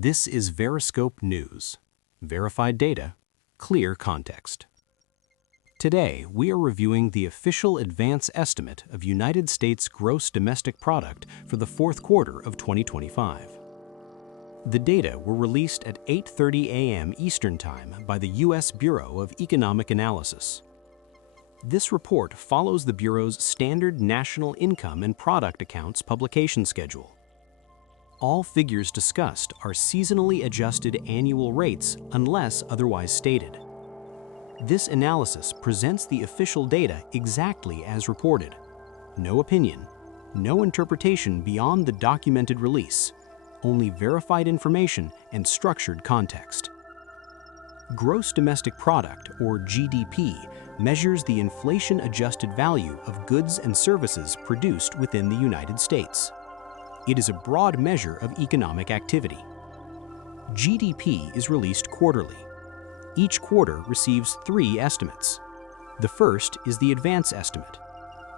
This is Veriscope News. Verified data, clear context. Today, we are reviewing the official advance estimate of United States gross domestic product for the fourth quarter of 2025. The data were released at 8:30 a.m. Eastern Time by the U.S. Bureau of Economic Analysis. This report follows the Bureau's standard national income and product accounts publication schedule. All figures discussed are seasonally adjusted annual rates unless otherwise stated. This analysis presents the official data exactly as reported. No opinion, no interpretation beyond the documented release, only verified information and structured context. Gross domestic product, or GDP, measures the inflation-adjusted value of goods and services produced within the United States. It is a broad measure of economic activity. GDP is released quarterly. Each quarter receives 3 estimates. The first is the advance estimate.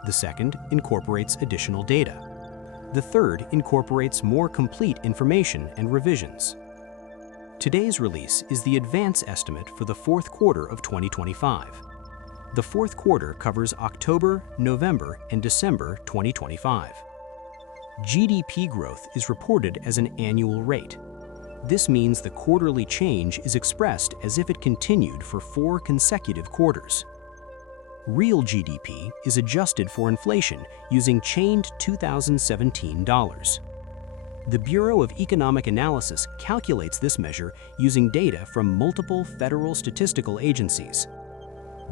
The second incorporates additional data. The third incorporates more complete information and revisions. Today's release is the advance estimate for the fourth quarter of 2025. The fourth quarter covers October, November, and December 2025. GDP growth is reported as an annual rate. This means the quarterly change is expressed as if it continued for 4 consecutive quarters. Real GDP is adjusted for inflation using chained 2017 dollars. The Bureau of Economic Analysis calculates this measure using data from multiple federal statistical agencies.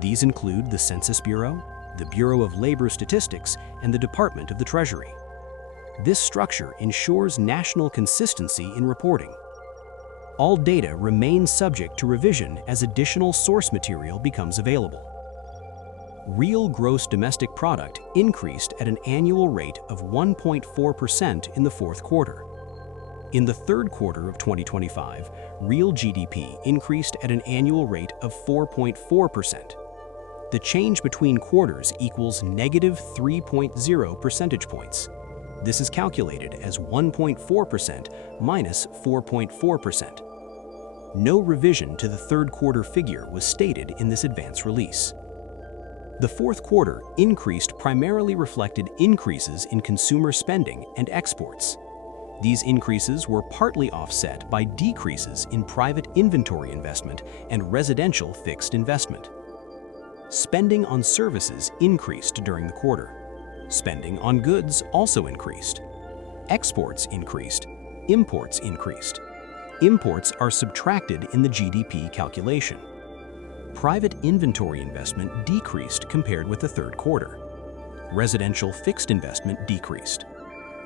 These include the Census Bureau, the Bureau of Labor Statistics, and the Department of the Treasury. This structure ensures national consistency in reporting. All data remains subject to revision as additional source material becomes available. Real gross domestic product increased at an annual rate of 1.4% in the fourth quarter. In the third quarter of 2025, real GDP increased at an annual rate of 4.4%. The change between quarters equals negative 3.0 percentage points. This is calculated as 1.4% minus 4.4%. No revision to the third quarter figure was stated in this advance release. The fourth quarter increased primarily reflected increases in consumer spending and exports. These increases were partly offset by decreases in private inventory investment and residential fixed investment. Spending on services increased during the quarter. Spending on goods also increased. Exports increased. Imports increased. Imports are subtracted in the GDP calculation. Private inventory investment decreased compared with the third quarter. Residential fixed investment decreased.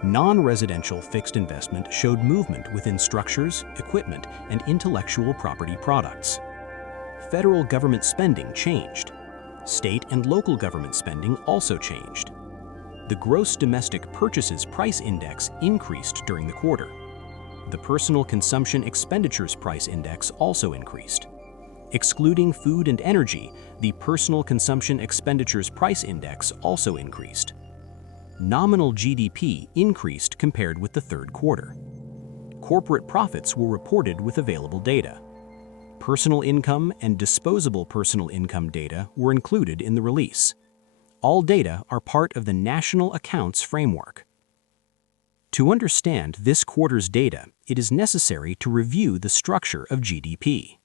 Non-residential fixed investment showed movement within structures, equipment, and intellectual property products. Federal government spending changed. State and local government spending also changed. The Gross Domestic Purchases Price Index increased during the quarter. The Personal Consumption Expenditures Price Index also increased. Excluding food and energy, the Personal Consumption Expenditures Price Index also increased. Nominal GDP increased compared with the third quarter. Corporate profits were reported with available data. Personal income and disposable personal income data were included in the release. All data are part of the National Accounts Framework. To understand this quarter's data, it is necessary to review the structure of GDP.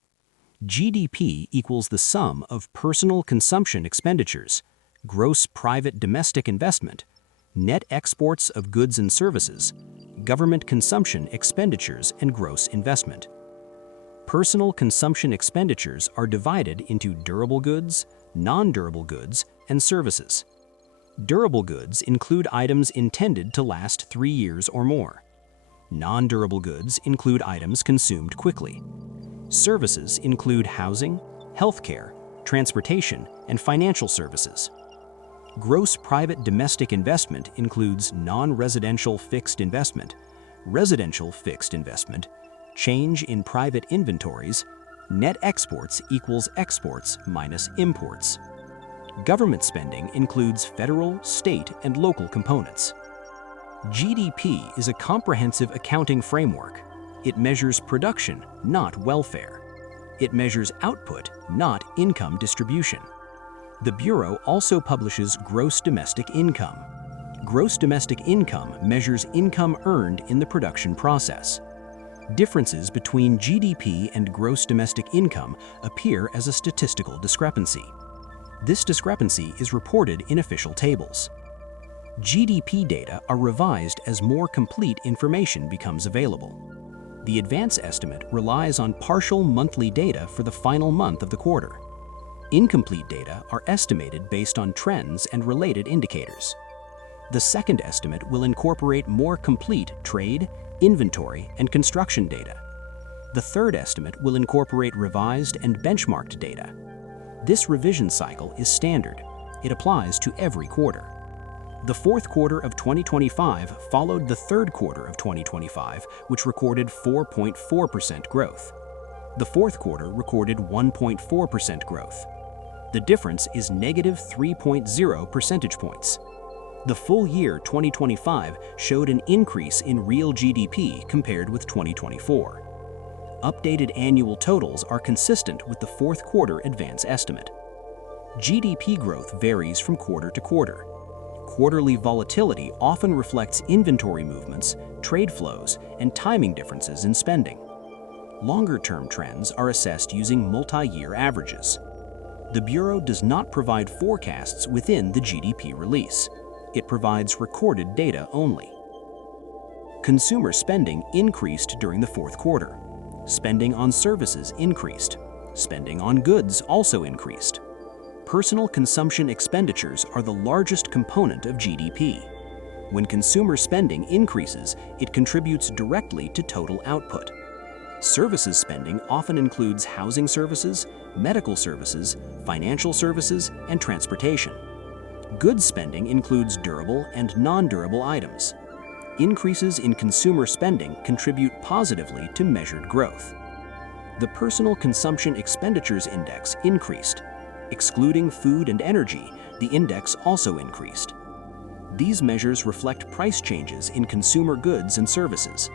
GDP equals the sum of personal consumption expenditures, gross private domestic investment, net exports of goods and services, government consumption expenditures, and gross investment. Personal consumption expenditures are divided into durable goods, non-durable goods, and services. Durable goods include items intended to last 3 years or more. Non-durable goods include items consumed quickly. Services include housing, healthcare, transportation, and financial services. Gross private domestic investment includes non-residential fixed investment, residential fixed investment, change in private inventories, net exports equals exports minus imports. Government spending includes federal, state, and local components. GDP is a comprehensive accounting framework. It measures production, not welfare. It measures output, not income distribution. The Bureau also publishes gross domestic income. Gross domestic income measures income earned in the production process. Differences between GDP and gross domestic income appear as a statistical discrepancy. This discrepancy is reported in official tables. GDP data are revised as more complete information becomes available. The advance estimate relies on partial monthly data for the final month of the quarter. Incomplete data are estimated based on trends and related indicators. The second estimate will incorporate more complete trade, inventory, and construction data. The third estimate will incorporate revised and benchmarked data. This revision cycle is standard. It applies to every quarter. The fourth quarter of 2025 followed the third quarter of 2025, which recorded 4.4% growth. The fourth quarter recorded 1.4% growth. The difference is negative 3.0 percentage points. The full year 2025 showed an increase in real GDP compared with 2024. Updated annual totals are consistent with the fourth quarter advance estimate. GDP growth varies from quarter to quarter. Quarterly volatility often reflects inventory movements, trade flows, and timing differences in spending. Longer-term trends are assessed using multi-year averages. The Bureau does not provide forecasts within the GDP release. It provides recorded data only. Consumer spending increased during the fourth quarter. Spending on services increased. Spending on goods also increased. Personal consumption expenditures are the largest component of GDP. When consumer spending increases, it contributes directly to total output. Services spending often includes housing services, medical services, financial services, and transportation. Goods spending includes durable and non-durable items. Increases in consumer spending contribute positively to measured growth. The Personal Consumption Expenditures Index increased. Excluding food and energy, the index also increased. These measures reflect price changes in consumer goods and services.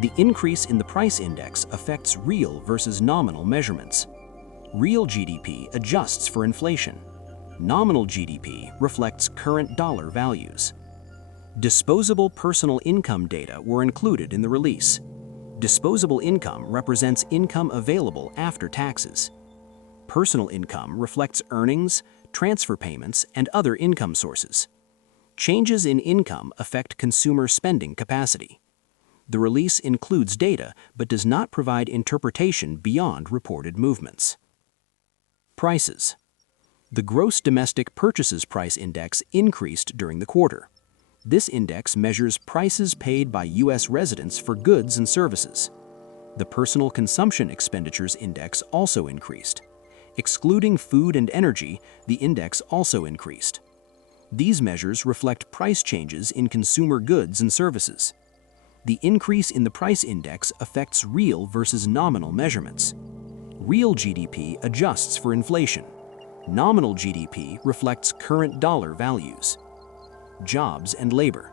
The increase in the price index affects real versus nominal measurements. Real GDP adjusts for inflation. Nominal GDP reflects current dollar values. Disposable personal income data were included in the release. Disposable income represents income available after taxes. Personal income reflects earnings, transfer payments, and other income sources. Changes in income affect consumer spending capacity. The release includes data but does not provide interpretation beyond reported movements. Prices. The Gross Domestic Purchases Price Index increased during the quarter. This index measures prices paid by U.S. residents for goods and services. The Personal Consumption Expenditures Index also increased. Excluding food and energy, the index also increased. These measures reflect price changes in consumer goods and services. The increase in the price index affects real versus nominal measurements. Real GDP adjusts for inflation. Nominal GDP reflects current dollar values. Jobs and labor.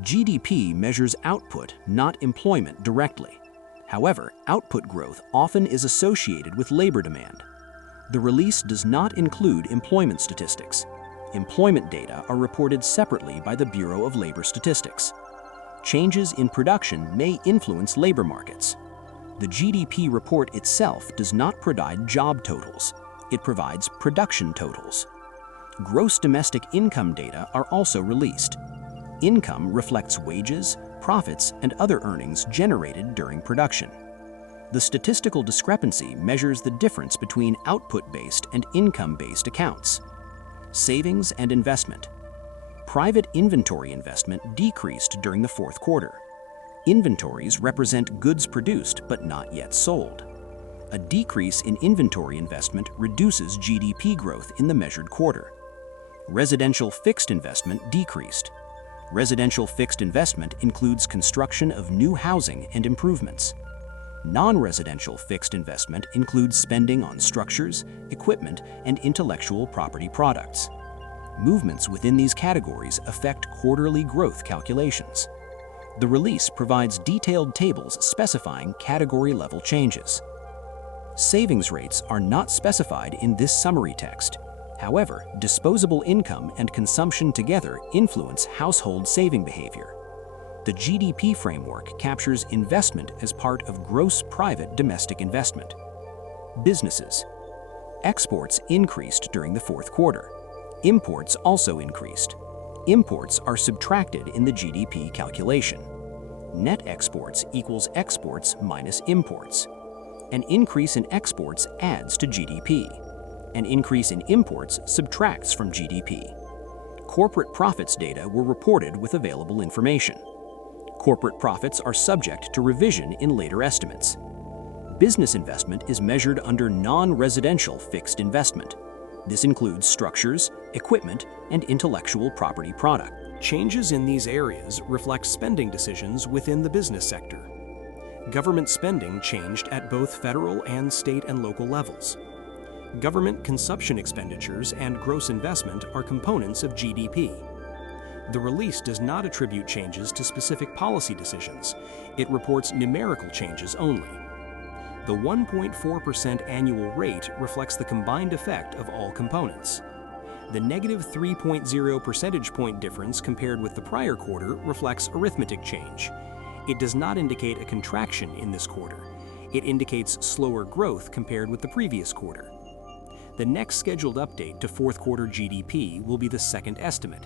GDP measures output, not employment directly. However, output growth often is associated with labor demand. The release does not include employment statistics. Employment data are reported separately by the Bureau of Labor Statistics. Changes in production may influence labor markets. The GDP report itself does not provide job totals. It provides production totals. Gross domestic income data are also released. Income reflects wages, profits, and other earnings generated during production. The statistical discrepancy measures the difference between output-based and income-based accounts. Savings and investment. Private inventory investment decreased during the fourth quarter. Inventories represent goods produced but not yet sold. A decrease in inventory investment reduces GDP growth in the measured quarter. Residential fixed investment decreased. Residential fixed investment includes construction of new housing and improvements. Non-residential fixed investment includes spending on structures, equipment, and intellectual property products. Movements within these categories affect quarterly growth calculations. The release provides detailed tables specifying category-level changes. Savings rates are not specified in this summary text. However, disposable income and consumption together influence household saving behavior. The GDP framework captures investment as part of gross private domestic investment. Businesses. Exports increased during the fourth quarter. Imports also increased. Imports are subtracted in the GDP calculation. Net exports equals exports minus imports. An increase in exports adds to GDP. An increase in imports subtracts from GDP. Corporate profits data were reported with available information. Corporate profits are subject to revision in later estimates. Business investment is measured under non-residential fixed investment. This includes structures, equipment, and intellectual property product. Changes in these areas reflect spending decisions within the business sector. Government spending changed at both federal and state and local levels. Government consumption expenditures and gross investment are components of GDP. The release does not attribute changes to specific policy decisions. It reports numerical changes only. The 1.4% annual rate reflects the combined effect of all components. The negative 3.0 percentage point difference compared with the prior quarter reflects arithmetic change. It does not indicate a contraction in this quarter. It indicates slower growth compared with the previous quarter. The next scheduled update to fourth quarter GDP will be the second estimate.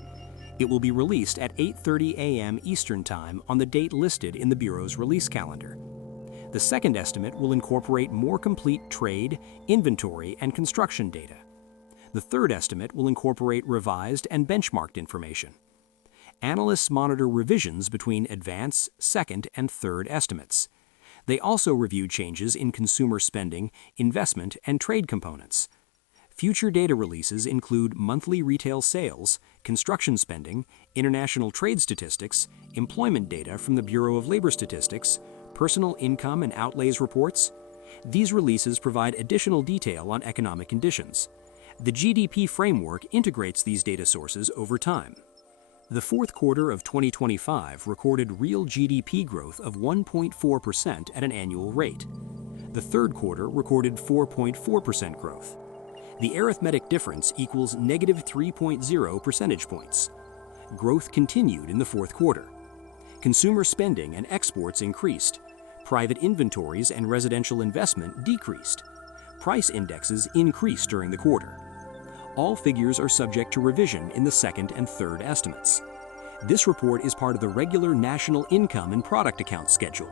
It will be released at 8:30 a.m. Eastern Time on the date listed in the Bureau's release calendar. The second estimate will incorporate more complete trade, inventory, and construction data. The third estimate will incorporate revised and benchmarked information. Analysts monitor revisions between advance, second, and third estimates. They also review changes in consumer spending, investment, and trade components. Future data releases include monthly retail sales, construction spending, international trade statistics, employment data from the Bureau of Labor Statistics, personal income and outlays reports. These releases provide additional detail on economic conditions. The GDP framework integrates these data sources over time. The fourth quarter of 2025 recorded real GDP growth of 1.4% at an annual rate. The third quarter recorded 4.4% growth. The arithmetic difference equals negative 3.0 percentage points. Growth continued in the fourth quarter. Consumer spending and exports increased. Private inventories and residential investment decreased. Price indexes increased during the quarter. All figures are subject to revision in the second and third estimates. This report is part of the regular National Income and Product Account schedule.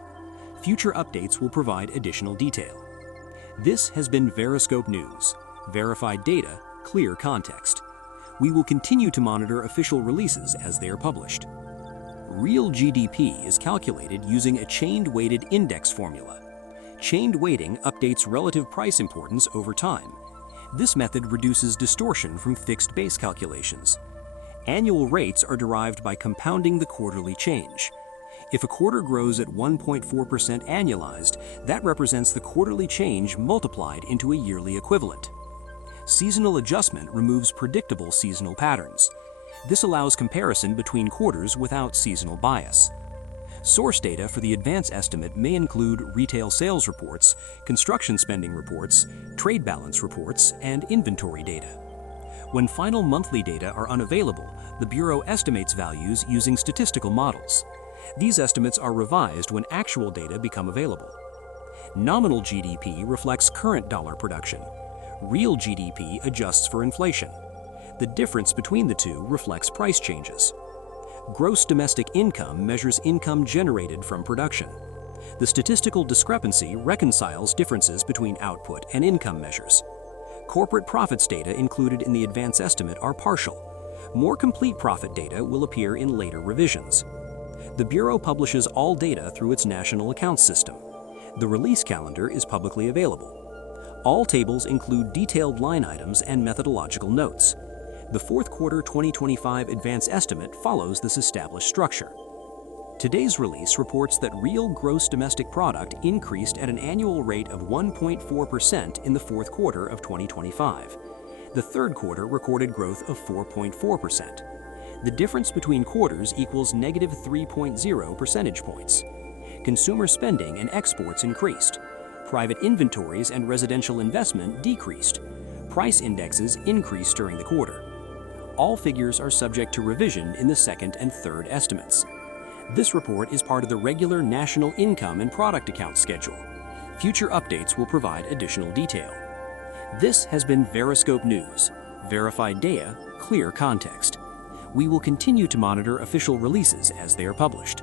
Future updates will provide additional detail. This has been Veriscope News. Verified data, clear context. We will continue to monitor official releases as they are published. Real GDP is calculated using a chained-weighted index formula. Chained weighting updates relative price importance over time. This method reduces distortion from fixed base calculations. Annual rates are derived by compounding the quarterly change. If a quarter grows at 1.4% annualized, that represents the quarterly change multiplied into a yearly equivalent. Seasonal adjustment removes predictable seasonal patterns. This allows comparison between quarters without seasonal bias. Source data for the advance estimate may include retail sales reports, construction spending reports, trade balance reports, and inventory data. When final monthly data are unavailable, the Bureau estimates values using statistical models. These estimates are revised when actual data become available. Nominal GDP reflects current dollar production. Real GDP adjusts for inflation. The difference between the two reflects price changes. Gross domestic income measures income generated from production. The statistical discrepancy reconciles differences between output and income measures. Corporate profits data included in the advance estimate are partial. More complete profit data will appear in later revisions. The Bureau publishes all data through its National Accounts System. The release calendar is publicly available. All tables include detailed line items and methodological notes. The fourth quarter 2025 advance estimate follows this established structure. Today's release reports that real gross domestic product increased at an annual rate of 1.4% in the fourth quarter of 2025. The third quarter recorded growth of 4.4%. The difference between quarters equals negative 3.0 percentage points. Consumer spending and exports increased. Private inventories and residential investment decreased. Price indexes increased during the quarter. All figures are subject to revision in the second and third estimates. This report is part of the regular National Income and Product Account Schedule. Future updates will provide additional detail. This has been Veriscope News. Verified data, clear context. We will continue to monitor official releases as they are published.